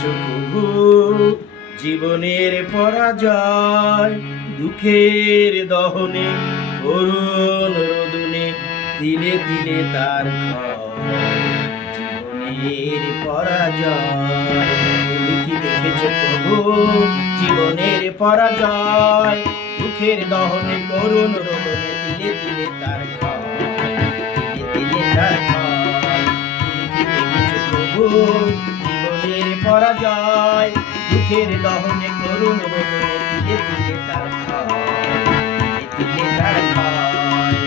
দেখেছো প্রভু জীবনের পরাজয়, দুঃখের দহনে করুণ রোদনে তিলে তিলে তার ক্ষয়। জীবনের পরাজয়, তুমি কি দেখেছো প্রভু জীবনের পরাজয়, দুঃখের দহনে করুণ রোদনে তিলে তিলে তার ক্ষয়, তিলে তিলে তার ক্ষয়। তুমি কি দেখেছো প্রভু জীবনের পরাজয়, দুঃখের দহনে করুণ রোদনে তিলে তিলে তার ক্ষয়, তিলে তিলে তার ক্ষয়।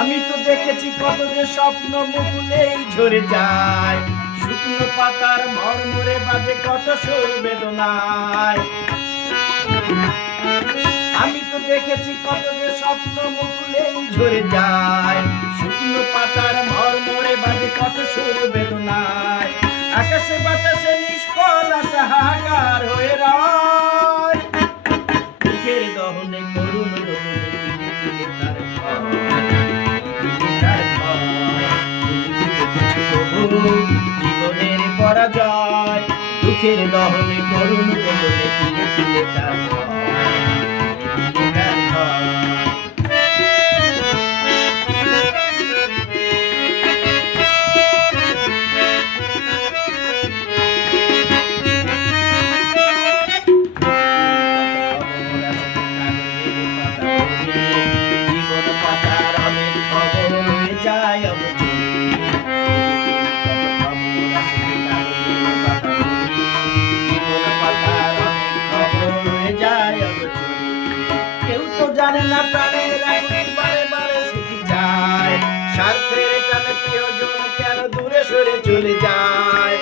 আমি তো দেখেছি কত যে স্বপ্ন মুকুলেই ঝরে যায়, শুকনো পাতার মরমরে বাজে কত সুর বেদনায়। আমি তো দেখেছি কত যে স্বপ্ন মুকুলেই ঝরে যায়, শুকনো পাতার মরমরে বাজে কত সুর বেদনায়। আকাশে বাতাসে নিষ্ফল আশা হাহাকার হয়ে রয়, দুঃখের দহনে করুণ রোদনে তিলে তিলে তার ক্ষয়, তিলে তার ক্ষয়। তুমি কি দেখেছো প্রভু জীবনের পরাজয়, দুঃখের দহনে করুণ রোদনে তিলে তিলে তার ক্ষয়, তিলে তার ক্ষয়। জীবন পাতার অনেক খবর হয়ে যায় অবচলি, জীবন পাতার অনেক খবর হয়ে যায় অবচলি। কেউ তো জানে না প্রাণের আগুন বারে বারে শিখি যায়, স্বার্থের টানে প্রিয়জন কেন দূরে সরে চলে যায়।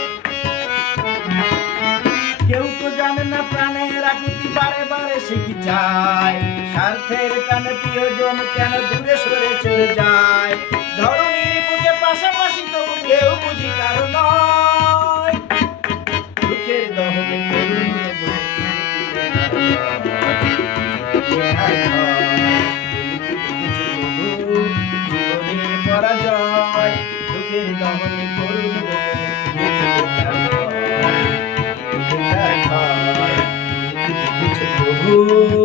কেউ তো জানে না প্রাণের আকুতি বারে বারে শিখি যায়, স্বার্থের টানে প্রিয়জন কেন দূরে সরে চলে যায়। ধরনীর বুকে পাশাপাশি তবু কেউ বুঝি কারো নয়, দুঃখের দহনে করুণ রোদনে তিলে তিলে তার ক্ষয়। তুমি কি দেখেছো প্রভু জীবনের পরাজয়, দুঃখের দহনে করুণ রোদনে তিলে তিলে তার ক্ষয়, তিলে তিলে তার ক্ষয়। তুমি কি দেখেছো প্রভু।